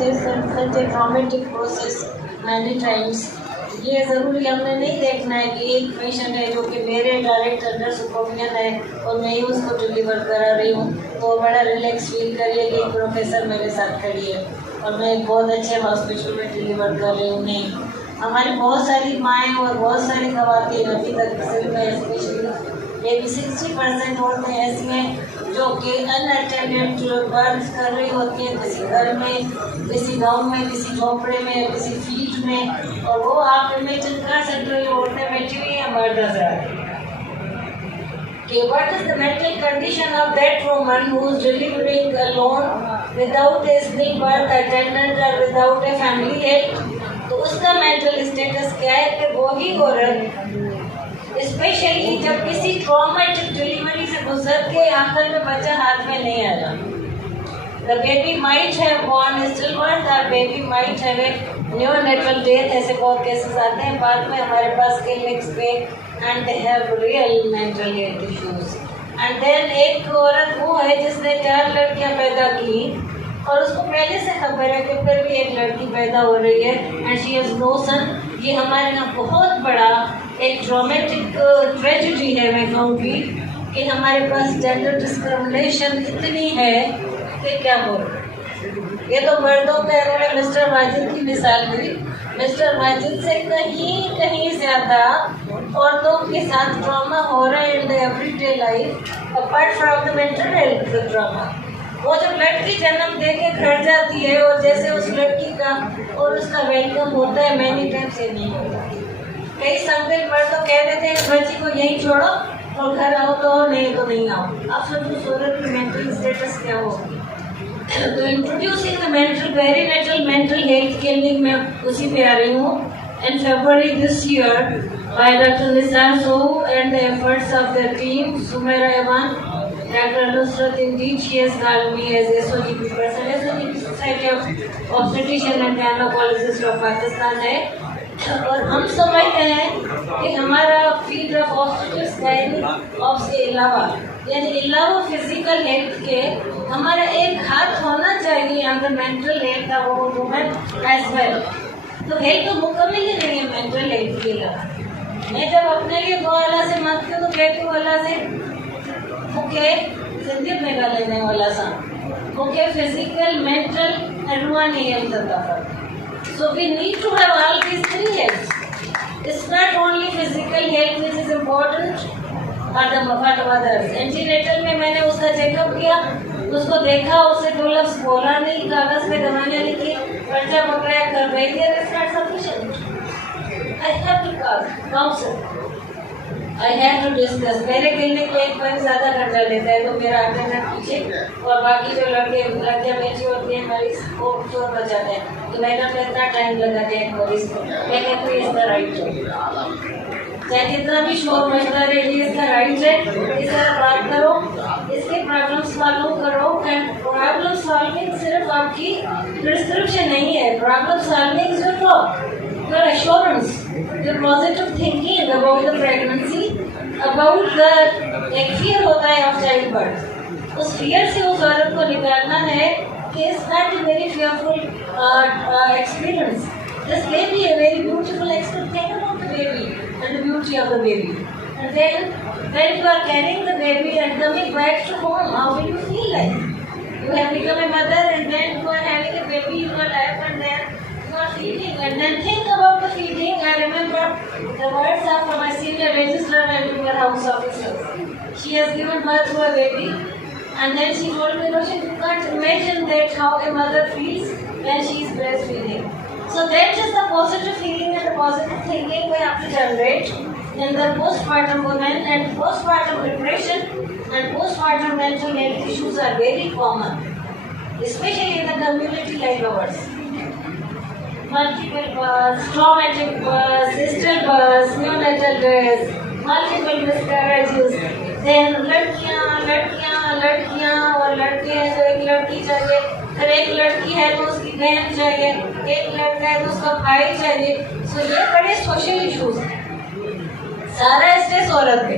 Process and traumatic process many times. ये ज़रूरी हमने नहीं देखना है कि एक पेशेंट है जो कि मेरे डायरेक्ट अंडर सुपरविजन है और मैं ही उसको डिलीवर करा रही हूँ, तो बड़ा रिलैक्स फील करिए कि प्रोफेसर मेरे साथ खड़ी है और मैं एक बहुत अच्छे हॉस्पिटल में डिलीवर कर रही हूँ। नहीं, हमारी बहुत सारी माएँ और बहुत सारी खवातीन अभी तक सिर्फ स्पेशली ये भी 60% औरतें ऐसी हैं जो कि अनअटेंडेड बर्थ कर रही होती हैं किसी घर में, किसी गांव में, किसी झोपड़े में, किसी फील्ड में, और वो आप इमेजिन कर सकते हो औरतें बैठी हुई हैं मर्द से कि what is the mental condition of that woman who is delivering alone without a stillbirth birth attendant or without a family help। तो उसका मेंटल स्टेटस क्या है कि वो ही औरत स्पेशली जब किसी ट्रॉमेटिक डिलीवरी से गुजर के आखिर में बच्चा हाथ में नहीं आ रहा, the baby might have born stillbirth or baby might have a neonatal death, ऐसे बहुत केसेस आते हैं बाद में हमारे पास क्लिनिक्स पे, and they have real mental health issues। and then एक औरत वो है जिसने 4 लड़कियां पैदा की और उसको पहले से खबर है कि फिर भी एक लड़की पैदा हो रही है and she has no son। ये हमारे यहाँ बहुत बड़ा एक ट्रॉमेटिक ट्रेजेडी है मैं कहूँगी कि हमारे पास जेंडर डिस्क्रिमिनेशन इतनी है कि क्या बोल। ये तो मर्दों पे उन्होंने मिस्टर माजिद की मिसाल दी, मिस्टर माजिद से कहीं ज़्यादा औरतों के साथ ट्रॉमा हो रहा है in everyday life apart from the mental health trauma. वो जब लड़की जन्म दे के घर जाती है और जैसे उस लड़की का और उसका वेलकम होता है मैनी टाइम से नहीं होता। कई संदिग्ध मर्द तो कह देते हैं बच्ची को यहीं छोड़ो और घर आओ तो नहीं तो नहीं आओ। आप सोचो सूरत की मेंटल स्टेटस क्या हो। तो introducing the mental perinatal mental health clinic में उसी पे आ रही हूँ in February this year by doctor Nisar Sohu and the efforts of the team Sumera Awan, Dr. Nusrat, indeed she has called me as SOGP person। SOGP Society of Obstetrician and Gynecologists of Pakistan है और हम समझते हैं कि हमारा फील्ड ऑफ ऑब्स्टेट्रिक्स गायनी से अलावा यानी अलावा फिजिकल हेल्थ के हमारा एक हाथ होना चाहिए on the mental health of women as well. तो हेल्थ तो मुकम्मल ही नहीं है मेंटल हेल्थ के अलावा। मैं जब अपने लिए दो अल्लाह से मांगती हूँ तो कहती हूँ अल्लाह से मुझे जिंदगी में लेने वाला सा मुझे फिजिकल मेंटल एंड रूहानी हेल्थ अता फरमा। So we need to have all these 3 healths। It's not only physical health which is important for the mothers। Antenatal में मैंने उसका चेकअप किया, उसको देखा, उससे 2 लफ्ज बोला नहीं, कागज पे दवाइयाँ लिखी, पर्चा पकड़ाया, कर भेज दिया। It's not sufficient। I have to counsel। I have to discuss। मेरे क्लिनिक में एक बार ज़्यादा खर्चा लेता है तो मेरा अटेंडेंट पीछे और बाकी जो लड़कियाँ बेची होती हैं मरीज वो शोर बजाते हैं तो मैडम ने इतना टाइम लगा दिया एक मरीज को। मैं कहती हूँ इसका राइट है, चाहे जितना भी शोर मचता रहे ये इसका राइट है, इस तरह बात करो, इसके प्रॉब्लम सॉल्व करो। एंड प्रॉब्लम सॉल्विंग सिर्फ आपकी प्रिस्क्रिप्शन नहीं है, प्रॉब्लम सॉल्विंग जो talk your assurance, your positive thinking about the pregnancy, about the एक fear होता है of childbirth, उस fear से उस औरत को निकालना है कि it's not a very fearful experience। This may be a very beautiful experience। Think about the baby and the beauty of the baby, and then when you are carrying the baby and coming back to home, how will you feel like? You have become a mother and then you are having a baby in your life and then feeding, and then think about the feeding। I remember the words are from my senior registrar and legal house officer। She has given birth to a baby and then she told me, Roshan, you can't imagine that how a mother feels when she is breastfeeding। So that is the positive feeling and the positive thinking we have to generate in the postpartum women, and postpartum depression and postpartum mental health issues are very common, especially in the community like ours। Multiple births, traumatic births, stillbirths, neonatal deaths, multiple miscarriages। then लड़कियाँ और लड़के हैं तो एक लड़की चाहिए, फिर एक लड़की है तो उसकी बहन चाहिए, एक लड़का है तो उसका भाई चाहिए। सो ये बड़े सोशल इश्यूज हैं, सारा स्ट्रेस औरत पे।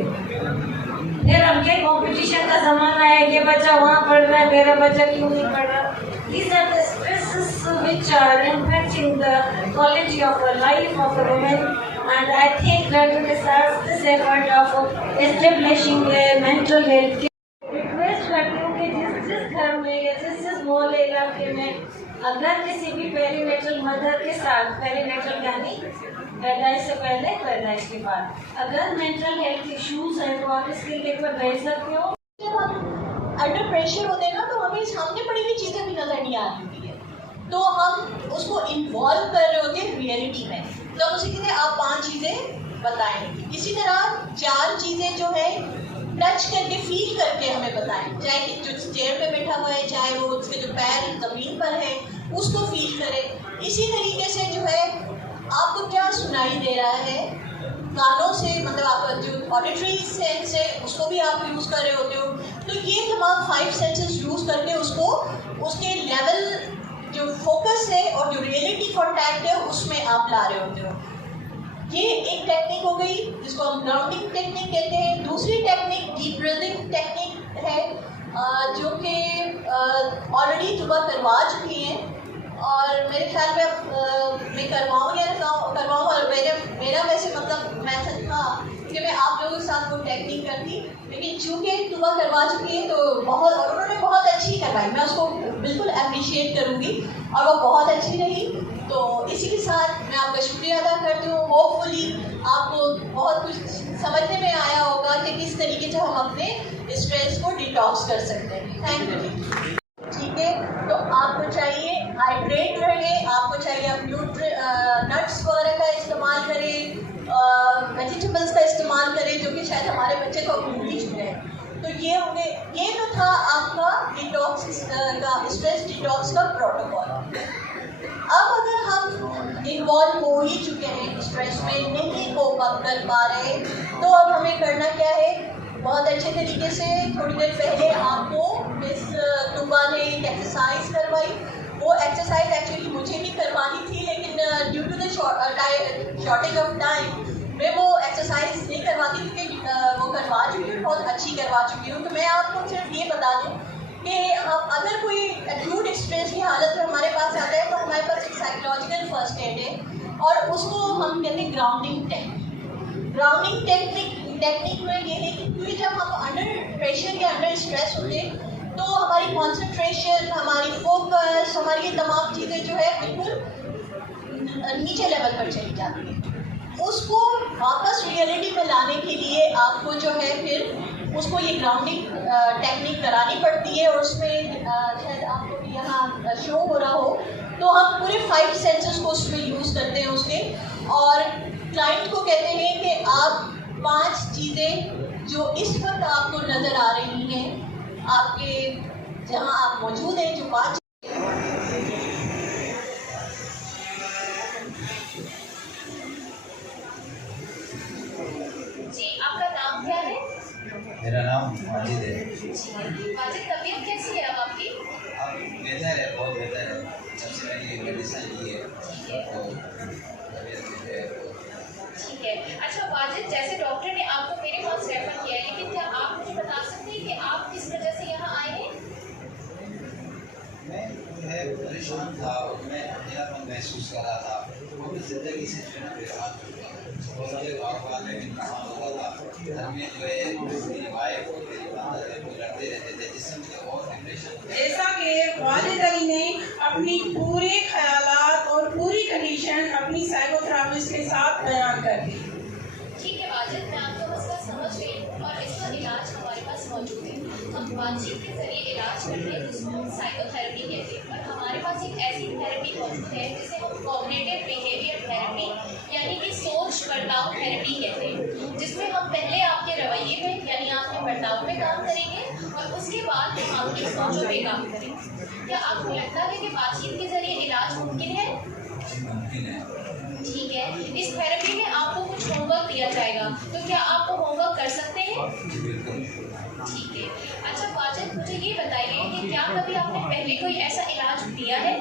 फिर हमके कंपटीशन का जमाना है, ये बच्चा वहाँ पढ़ रहा है, मेरा बच्चा क्यों नहीं पढ़ रहा। These are the stresses which are impacting the quality of the life of the women. And I think that it is this effort of establishing a mental health care. Request करती हूँ कि जिस घर में या जिस मोहल्ले इलाके में अगर किसी भी पेरीनेटल मदर के साथ, पेरीनेटल यानी पैदाइश से पहले पैदाइश के बाद, अगर मेंटल हेल्थ इश्यूज हैं तो आप इसके लेकर भेज सकते हो। जब हम अंडर प्रेशर होते हैं ना तो हमें सामने पड़ी हुई चीज़ें भी नजर नहीं आ रही होती है, तो हम उसको इन्वॉल्व कर रहे होते हैं रियलिटी में। तो हम उसे कहते हैं आप 5 चीज़ें बताएं। इसी तरह 4 चीज़ें जो है टच करके फील करके हमें बताएं, चाहे कि जो चेयर पे बैठा हुआ है, चाहे वो उसके जो पैर ज़मीन पर है उसको फील करें। इसी तरीके से जो है आपको क्या सुनाई दे रहा है कानों से, मतलब आपका जो ऑडिटरी सेंस है उसको भी आप यूज़ कर रहे होते हो। तो ये तमाम 5 सेंसेस यूज़ करके उसको उसके लेवल जो फोकस है और जो रियलिटी कॉन्टैक्ट है उसमें आप ला रहे होते हो। ये एक टेक्निक हो गई जिसको हम ग्राउंडिंग टेक्निक कहते हैं। दूसरी टेक्निक डीप ब्रीदिंग टेक्निक है जो कि ऑलरेडी सुबह करवा चुकी हैं और मेरे ख्याल में मैं करवाऊँ या करवाऊँ, और मेरा वैसे मतलब मैथड था कि मैं आप लोगों के साथ वो टेक्निक करती, लेकिन चूँकि सुबह करवा चुकी है तो बहुत, और उन्होंने बहुत अच्छी करवाई, मैं उसको बिल्कुल अप्रिशिएट करूँगी और वो बहुत अच्छी रही। तो इसी के साथ मैं आपका शुक्रिया अदा करती हूँ। होपफुली आपको बहुत कुछ समझने में आया होगा कि किस तरीके से हम अपने स्ट्रेस को डिटॉक्स कर सकते हैं। Thank you. ठीक है, तो आपको चाहिए हाइड्रेट रहें, आपको चाहिए आप नट्स वगैरह का इस्तेमाल करें, वेजिटेबल्स का इस्तेमाल करें जो कि शायद हमारे बच्चे को भूल ही चुके हैं। तो ये होंगे, ये तो था आपका डिटॉक्स का, स्ट्रेस डिटॉक्स का प्रोटोकॉल। अब अगर हम इन्वॉल्व हो ही चुके हैं स्ट्रेस में, नहीं कोप अप कर पा रहे, तो अब हमें करना क्या है, बहुत अच्छे तरीके से थोड़ी देर पहले आपको मिस तुबा ने एक एक्सरसाइज करवाई। वो एक्सरसाइज एक्चुअली मुझे भी करवानी थी, लेकिन due to the shortage of time मैं वो एक्सरसाइज नहीं करवाती क्योंकि वो करवा चुकी हूँ, बहुत अच्छी करवा चुकी हूँ। तो मैं आपको सिर्फ ये बता दूँ कि अगर कोई एक्यूट स्ट्रेस की हालत में हमारे पास आता है तो हमारे पास एक साइकोलॉजिकल फर्स्ट एड है और उसको हम कहते हैं ग्राउंडिंग टेक्निक। ग्राउंडिंग टेक्निक में ये है कि क्योंकि जब हम अंडर प्रेशर या अंडर स्ट्रेस होते हैं तो हमारी कॉन्सेंट्रेशन, हमारी फोकस, हमारी ये तमाम चीज़ें जो है बिल्कुल नीचे लेवल पर चली जाती हैं। उसको वापस रियलिटी में लाने के लिए आपको जो है फिर उसको ये ग्राउंडिंग टेक्निक करानी पड़ती है और उसमें शायद आपको यहाँ शो हो रहा हो तो हम पूरे 5 सेंसेस को उसमें यूज़ करते हैं उसके, और क्लाइंट को कहते हैं कि आप 5 चीज़ें जो इस वक्त आपको नज़र आ रही हैं आपके जहाँ आप मौजूद हैं, जो 5 मेरा नाम माजिद है। माजिद, तबीयत कैसी है अब आपकी? अब बेहतर है, बहुत बेहतर है। जब से मैंने ये मेडिसिन ली है तो तबीयत बेहतर है। ठीक है। अच्छा माजिद, जैसे डॉक्टर ने आपको मेरे पास रेफर किया है, लेकिन क्या आप मुझे बता सकते हैं कि आप किस वजह से यहाँ आए हैं? मैं जो है परेशान था और मैं अकेलापन महसूस कर रहा था, क्योंकि ज़िंदगी से जो है बेहाल हो गया। बहुत सारे वाक़यात में नुकसान हुआ था, घर में जो है मेरी वाइफ और मेरी मदर है वो लड़ते रहते थे, जिससे मुझे और डिप्रेशन। जैसा कि वालिद अली ने अपनी पूरे ख्यालात और पूरी कंडीशन अपनी साइकोथेरेपिस्ट के साथ बयान कर दी। ठीक है वाजिद, मैं आपका मसला समझ गई और इसका इलाज हमारे पास मौजूद है। हम बातचीत के जरिए इलाज करते हैं जिसको हम साइकोथेरेपी कहते हैं, और हमारे पास एक ऐसी थेरेपी मौजूद है जिसे हम कॉग्निटिव बिहेवियर थेरेपी यानी कि सोच बर्ताव थेरेपी कहते हैं, जिसमें हम पहले आपके रवैये में यानी आपके बर्ताव में काम करेंगे और उसके बाद हम आपकी सोचों पे काम करेंगे। क्या आपको लगता है कि बातचीत के जरिए इलाज मुमकिन है? मुमकिन है। ठीक है, इस थेरेपी में आपको कुछ होमवर्क दिया जाएगा, तो क्या आप वो होमवर्क कर सकते हैं? ठीक है। अच्छा वाजिद, मुझे ये बताइए कि क्या कभी आपने पहले कोई ऐसा इलाज दिया है?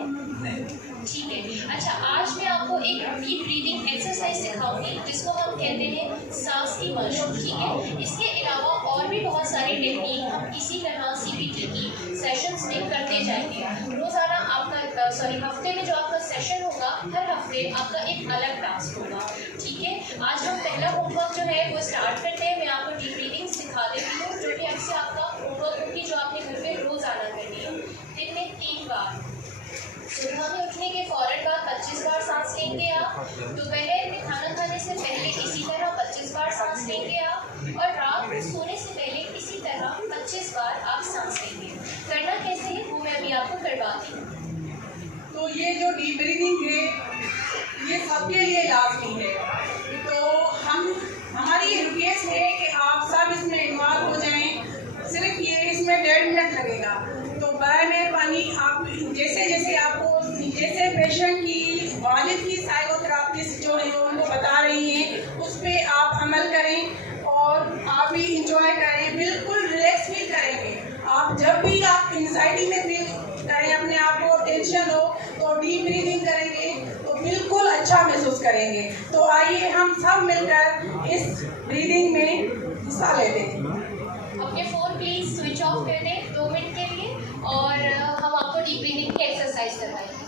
ठीक है। अच्छा, आज मैं आपको एक डीप ब्रीदिंग एक्सरसाइज सिखाऊंगी जिसको हम कहते हैं सांस की मशक। ठीक है, इसके अलावा और भी बहुत सारी टेक्निक हम इसी तरह CBT की सेशंस में करते जाएंगे। रोज़ाना आपका हफ्ते में जो आपका सेशन होगा, हर हफ्ते आपका एक अलग टास्क होगा, ठीक है। आज हम पहला होमवर्क जो है वो स्टार्ट करते हैं। मैं आपको डीप ब्रीदिंग सिखा देती हूँ, जो कि आपसे आपका होमवर्क होगी, जो आपने घर पे रोज़ाना करनी है। दिन में 3 बार, सुबह में उठने के फ़ौरन बाद 25 बार सांस लेंगे आप, दोपहर में खाना खाने से पहले इसी तरह 25 बार सांस लेंगे आप, और रात में सोने से पहले इसी तरह 25 बार आप सांस लेंगे। करना कैसे है वो मैं अभी आपको करवाती हूँ। तो ये जो डीप ब्रीदिंग है ये सबके लिए लाजमी है। तो हमारी ये रिक्वेस्ट है कि आप सब इसमें इन्वॉल्व हो जाएं। सिर्फ ये इसमें 1.5 मिनट लगेगा। तो बराए मेहरबानी आप जैसे पेशेंट की वालिद की साइकोथेरेपिस्ट जो है उनको बता रही हैं, उस पर आप अमल करें और आप भी इंजॉय करें, बिल्कुल रिलैक्स फील करेंगे। आप जब भी आप एंजाइटी में फील करें, अपने आप को टेंशन हो, तो डीप ब्रीदिंग करेंगे तो बिल्कुल अच्छा महसूस करेंगे। तो आइए हम सब मिलकर इस ब्रीदिंग में हिस्सा लेते हैं। अपने फ़ोन प्लीज़ स्विच ऑफ कर दें 2 मिनट के लिए, और हम आपको डीप ब्रीदिंग की एक्सरसाइज करवाएंगे।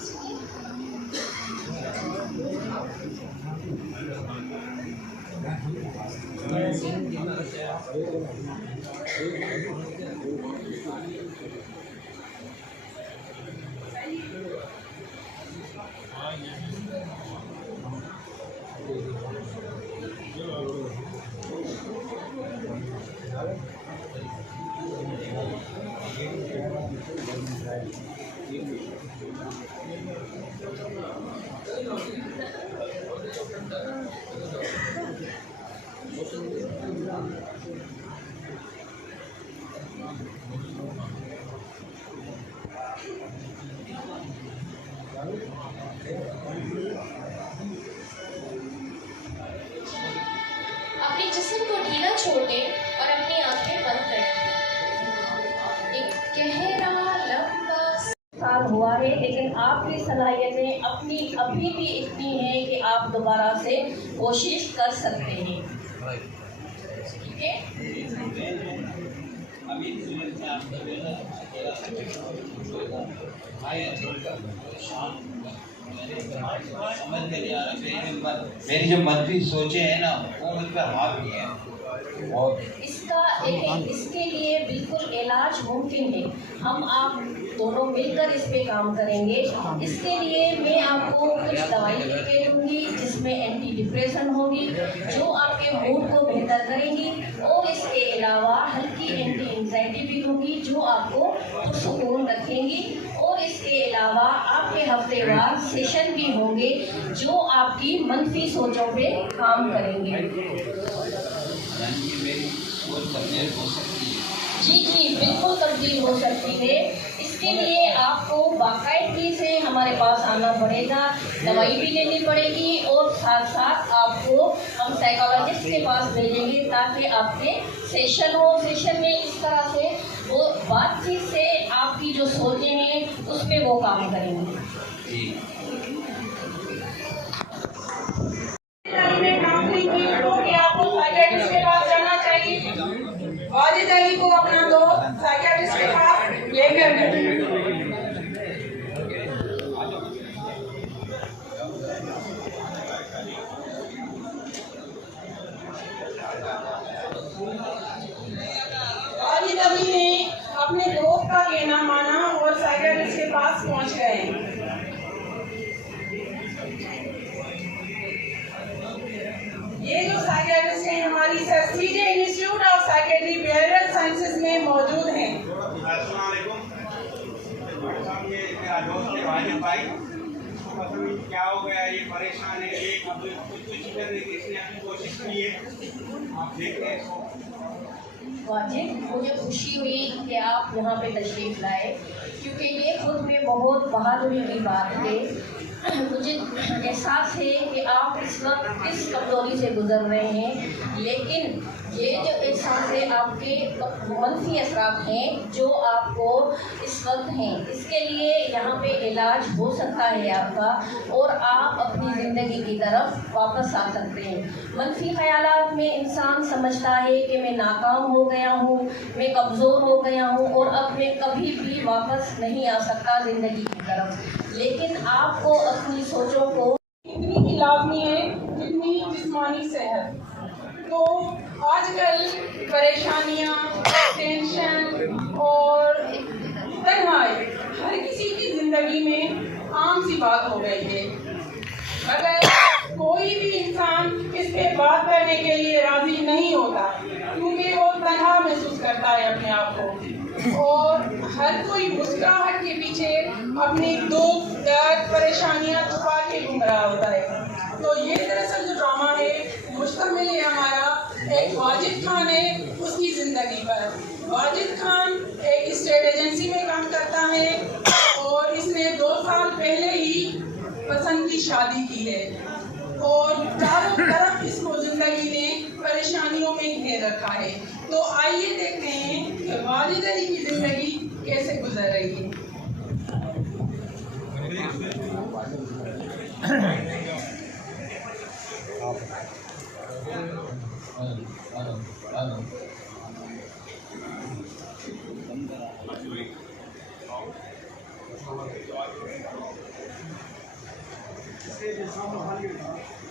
अपने जिस्म को ढीला छोड़ दें और अपनी आंखें बंद करें। एक गहरा लंबा साल हुआ है, लेकिन आपकी सलाहियतें अपनी अभी भी इतनी हैं कि आप दोबारा से कोशिश कर सकते हैं, ठीक है। मेरी जो मंफी सोचे हैं ना वो मुझ पर हावी है। और इसके लिए बिल्कुल इलाज मुमकिन है। हम आप दोनों मिलकर इस पे काम करेंगे। इसके लिए मैं आपको कुछ दवाई लिख दूँगी जिसमें एंटी डिप्रेशन होगी, जो आपके मूड को बेहतर करेंगी, और इसके अलावा हल्की एंटी एंजाइटी भी होगी जो आपको पुरसुकून रखेंगी, और इसके अलावा आपके हफ्तेवार सेशन भी होंगे जो आपकी मनफी सोचों पे काम करेंगे। जी बिल्कुल तब्दील हो सकती है। इसके लिए आपको बाकायदगी से हमारे पास आना पड़ेगा, दवाई भी लेनी पड़ेगी, और साथ साथ आपको हम साइकोलॉजिस्ट के पास भेजेंगे ताकि आपके सेशन हो। सेशन में इस तरह से वो बातचीत से आपकी जो सोचें हैं उस पर वो काम करेंगे। वाजिद अली को अपना दोस्त साइकियाट्रिस्ट के पास लेकर गए। वाजिद अली ने अपने दोस्त का कहना माना और साइकियाट्रिस्ट के पास पहुंच गए। ये जो साइकियाट्रिस्ट हैं हमारी CJ institute of psychiatry behavioural sciences में मौजूद हैं। क्या हो गया, ये परेशान है, एक अब कुछ करने की इसने अपनी कोशिश की है, आप देखते हैं। वाजिद, मुझे खुशी हुई कि आप यहाँ पे तशरीफ़ लाए, क्योंकि ये खुद में बहुत बहादुरी की बात है। मुझे एहसास है कि आप इस वक्त किस कमजोरी से गुजर रहे हैं, लेकिन ये जो इंसान से आपके मनफी असरात हैं जो आपको इस वक्त हैं, इसके लिए यहाँ पे इलाज हो सकता है आपका, और आप अपनी ज़िंदगी की तरफ वापस आ सकते हैं। मनफी ख़यालात में इंसान समझता है कि मैं नाकाम हो गया हूँ, मैं कमज़ोर हो गया हूँ और अब मैं कभी भी वापस नहीं आ सकता ज़िंदगी की तरफ। लेकिन आपको अपनी सोचों को इतनी लाजमी है जितनी जिस्मानी सेहत। तो आजकल परेशानियाँ, टेंशन और तन्हाई हर किसी की ज़िंदगी में आम सी बात हो गई है। अगर कोई भी इंसान इस पे बात करने के लिए राज़ी नहीं होता क्योंकि वो तन्हा महसूस करता है अपने आप को, और हर कोई मुस्कुराहट के पीछे अपनी दुख दर्द परेशानियां छुपा के घूम रहा होता है। तो ये दरअसल जो ड्रामा है मुश्तमिल है हमारा एक वाजिद खान है उसकी ज़िंदगी पर। वाजिद खान एक स्टेट एजेंसी में काम करता है और इसने 2 साल पहले ही पसंद की शादी की है और चारों तरफ इसको ज़िंदगी ने परेशानियों में घेर रखा है। तो आइए देखते हैं कि वाजिद अली की ज़िंदगी कैसे गुजर रही है।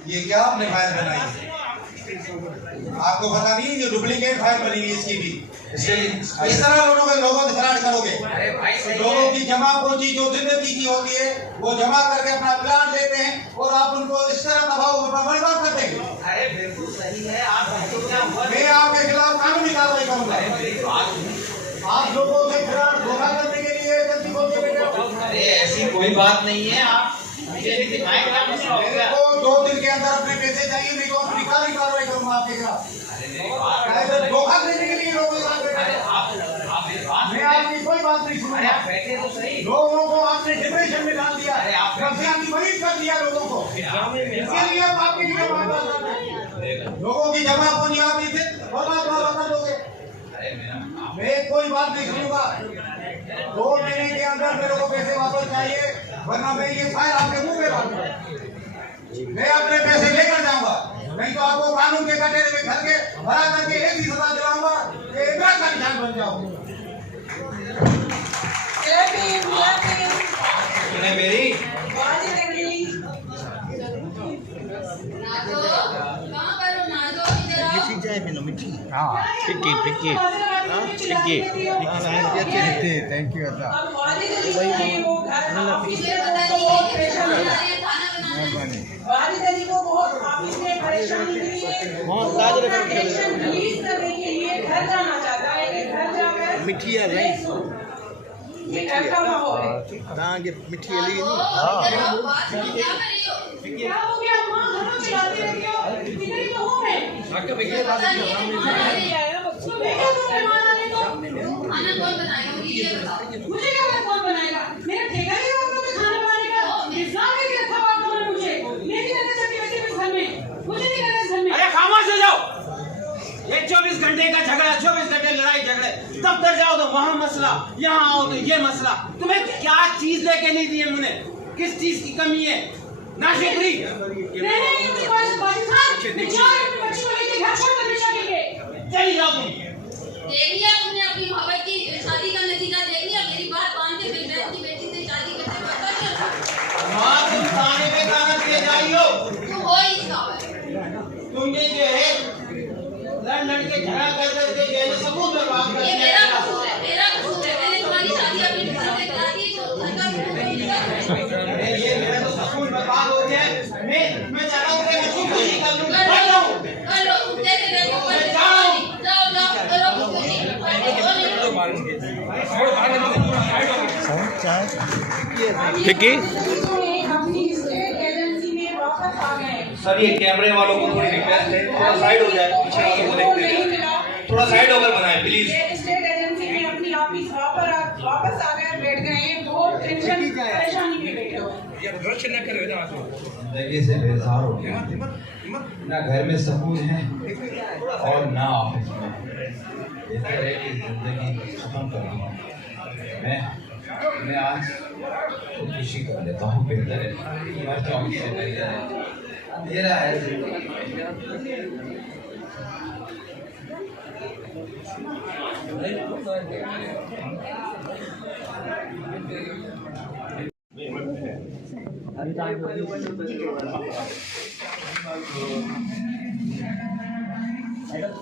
ये क्या आपने फाइल बनाई है? आपको पता नहीं है जो डुप्लीकेट फाइल बनी है इसकी भी। इस तरह लोगों से फ्रॉड करोगे। लोगों की जमा पूंजी जो जिंदगी की होती है वो जमा करके अपना प्लान लेते हैं और आप उनको इस तरह दबाव बर्बाद कर देंगे। अरे बिल्कुल सही है। मैं आपके खिलाफ कानूनी कार्रवाई करूंगा। आप लोगों से फ्रॉड धोखा करने के लिए जल्दी बोलिए। अरे ऐसी कोई बात नहीं है, आप मुझे दिखाएं क्या मसला हो गया। 2 दिन के अंदर अपने पैसे चाहिए, नहीं तो अपनी कार्रवाई करूंगा आपके खिलाफ। धोखा देने के लिए लोगों मैं आपकी कोई बात नहीं सुनूंगा। बैठे तो सही। लोगों को आपने डिप्रेशन में डाल दिया, की मरीज कर दिया लोगों को। इसके लिए हम आपके लिए लोगों की जमा पूंजी आप इसे बता दोगे। मैं कोई बात नहीं सुनूंगा। 2 महीने के अंदर मेरे को पैसे वापस चाहिए, वरना मैं ये फाइल आपके मुंह पे मारूंगा। मैं अपने पैसे लेकर जाऊंगा, नहीं तो आपको कानून के कटोरे में घर के भरा करके ऐसी सजा दिलाऊंगा कि इमरान का निशान बन जाओगे। मेरी थैंक यू। वाजिद अली को बहुत ऑफिस में परेशानी के लिए टेंशन रिलीज करने के लिए घर जाना चाहता है कि घर जाकर मिठी आ जाए ये घर का माहौल है। तांगे मिठी अली क्या हो गया मां खाना खिलाती रहती हो कितनी तो हूं मैं आपका बेटे बात तो मैं क्या तो मेहमान आने दो खाना कौन बनाएगा मुझे ये बताओ। मुझे क्या पता कौन बनाएगा? मेरा ठेका नहीं आप लोग खाना बनाने का। इस्लाम में क्या था आप लोगों ने मुझे लेके रहना चाहिए वैसे भी घर में मुझे नहीं रहना घर में। अरे खामोश हो जाओ। ये 24 घंटे का झगड़ा, 24 घंटे लड़ाई झगड़े। दफ्तर जाओ तो वहाँ मसला, यहाँ आओ तो ये मसला। तुम्हें क्या चीज लेके नहीं दी है मुझे? किस चीज की कमी है? नाशिक्री। चली जाओ तुम। देख लिया तुमने अपनी मोहब्बत की शादी का नतीजा देख लिया। मेरी बात मान के मेरी बहन की बेटी से शादी करते पता चला। माँ तुम थाने पे कागज ले जाइयो। तुम हो ही इसका तुमने जो है लड़ के झगड़ा कर के जेल सबूत बर्बाद कर ये दिया। मेरा कसूर है, मेरा कसूर है। मैंने तुम्हारी शादी अपनी बेटी से करा दी तो ये मेरा तो सबूत बर्बाद हो गया। मैं चाह रहा हूँ कि मैं खुद ही कर लूँ। कर लो जैसे देखो जाओ जाओ करो कुछ नहीं। अपनी स्टेट एजेंसी में वापस आ गए। सर ये कैमरे वालों को थोड़ी रिक्वेस्ट है, थोड़ा साइड हो जाए, पीछे वालों को देखते हैं, थोड़ा साइड होकर बनाए प्लीज। ये स्टेट एजेंसी में अपनी ऑफिस वापस आ गए, बैठ गए हैं। बहुत टेंशन परेशानी में बैठे हो। जिंदगी से बेजार हो गया, ना घर में सुकून है और ना ऑफिस में। बेहतर है कि जिंदगी खत्म कर दूँ। मैं आज खुदकुशी कर लेता हूँ, बेहतर है मर जाऊँ, इससे बेहतर है मेरा है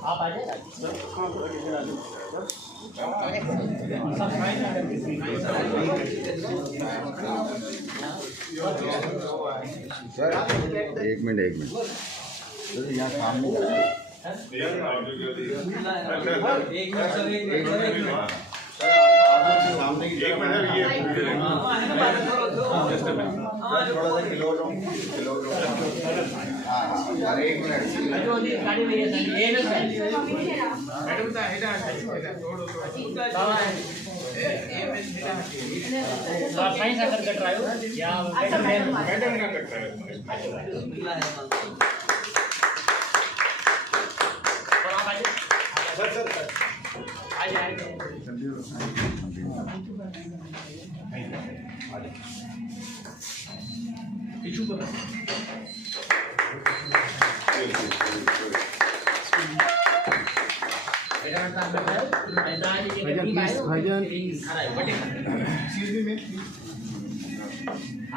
आप आ जाए सर एक मिनट सर यहाँ सामने सामने की थोड़ा सा किलो एक मिनट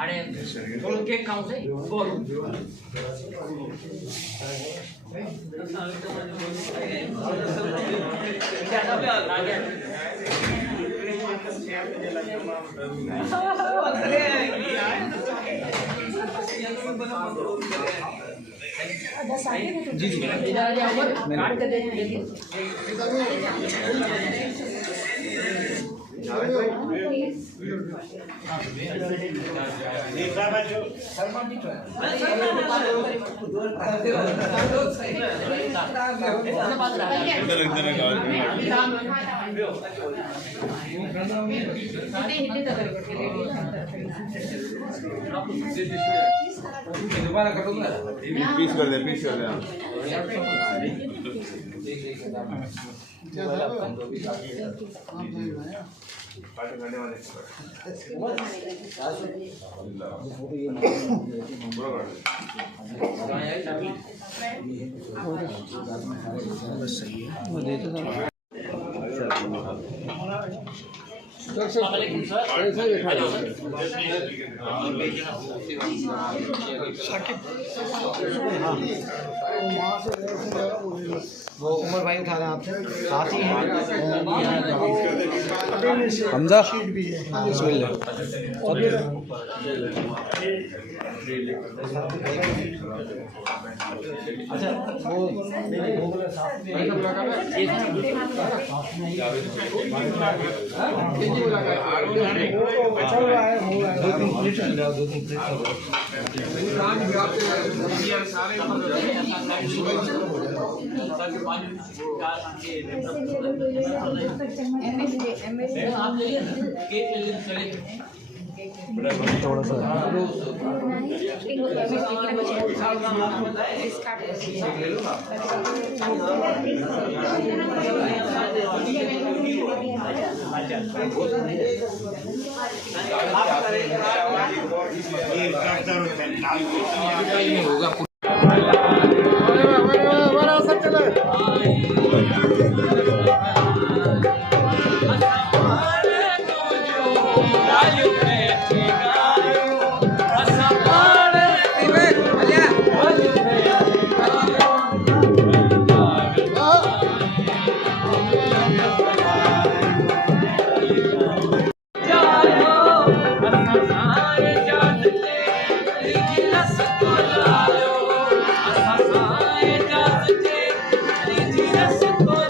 अरे बोलो केक खाऊं से बोल जी जी काट के देखिए पीस कर दे वो उमर भाई उठा रहे हैं आपसे साथ ही हमजा अच्छा वो थोड़ा सा होगा Let's go.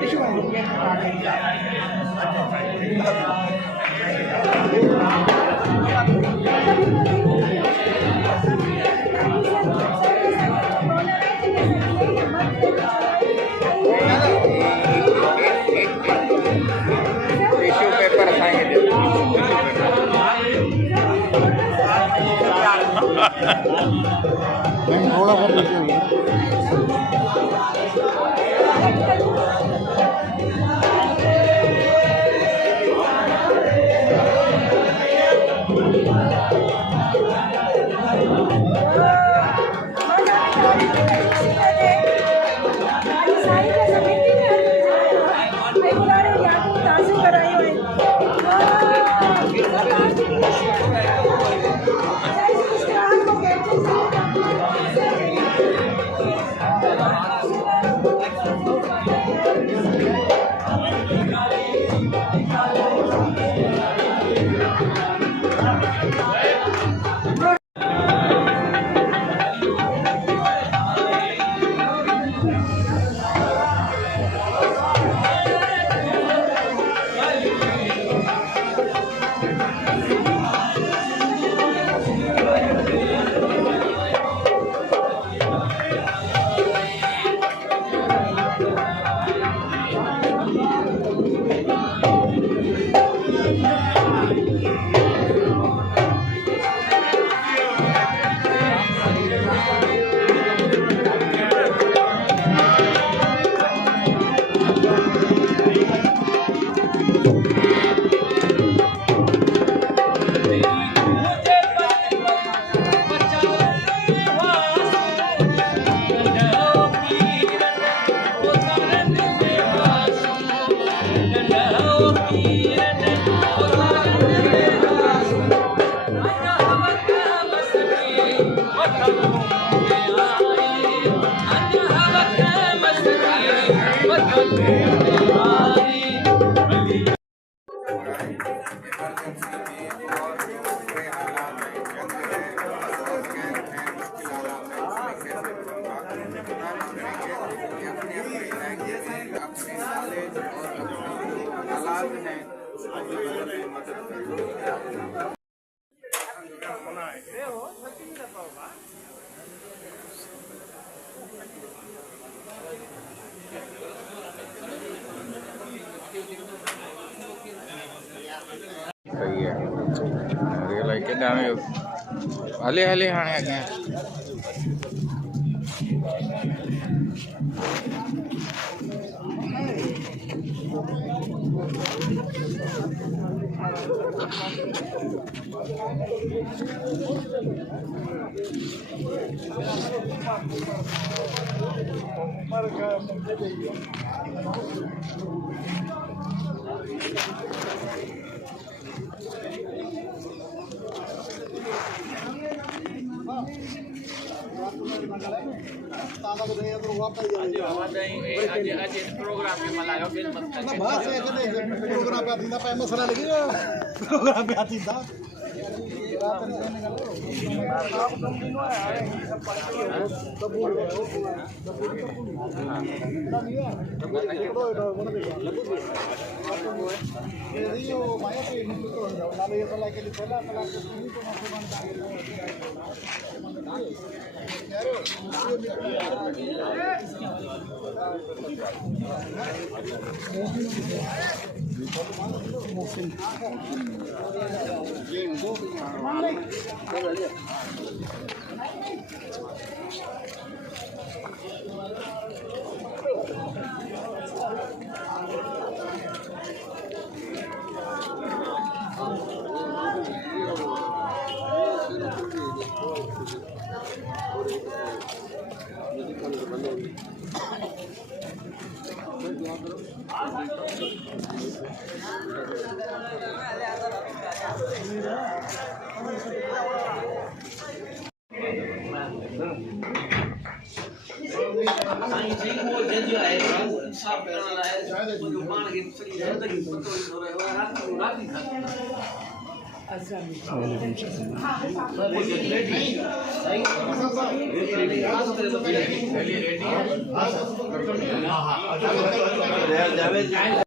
टिश्यू पेपर खाएंगे थोड़ा सही है रियल के दामे हले हले हाणे अॻियां हाँ हाँ